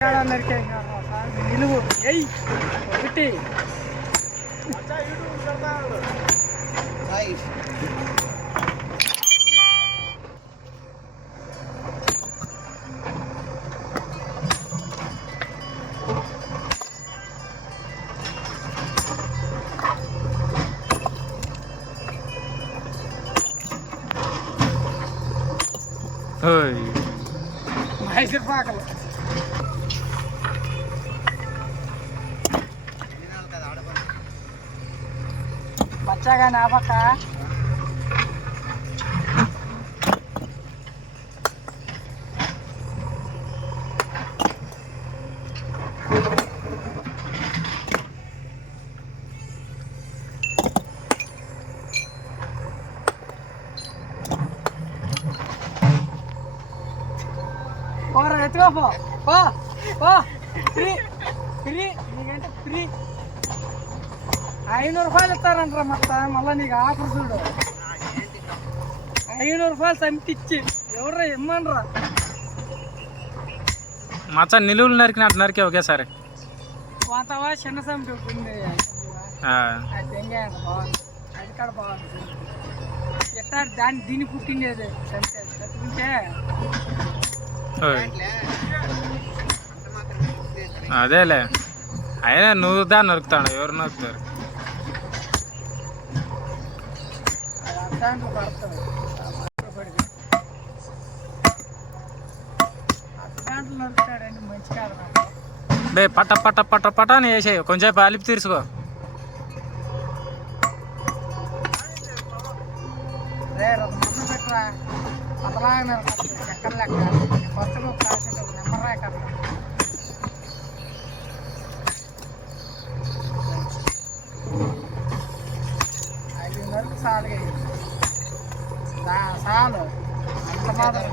నిలువు ఎయ్ ఒకటి మైసూర్ పాకలు బచ్చాగా నా పక్క ఎత్తుకో ఫ్రీ ఫ్రీ నీకంటే ఫ్రీ 500 రూపాయలు ఇస్తారంటారా మళ్ళీ నీకు ఆఫర్ చూడు 500 రూపాయలు సంతిచ్చి ఎవరు ఇమ్మనరా మచ్చ నిలువులు నరికినట్టు ఒకేసారి పోతావా చిన్న సంతి ఉంటుంది అది తెంగాయంట బాగుంది అది కూడా బాగుంది ఎట్లా దీన్ని పుట్టిండేది సంతే తట్టుకుంటే అదేలే అయినా నువ్వు దా నరుకుతాడు ఎవరు నరుకుతారు బే పట్ట పట్ట పట్ట పట్ట అని వేసేయి కొంచెం అలిపి తీర్చుకో పెట్టరా అతలాగా ఎక్కడ లెక్క కొత్తగా కాసేట నెంబర్ రా ఎక్కడ 500 చాలు చాలు అంత మాత్రం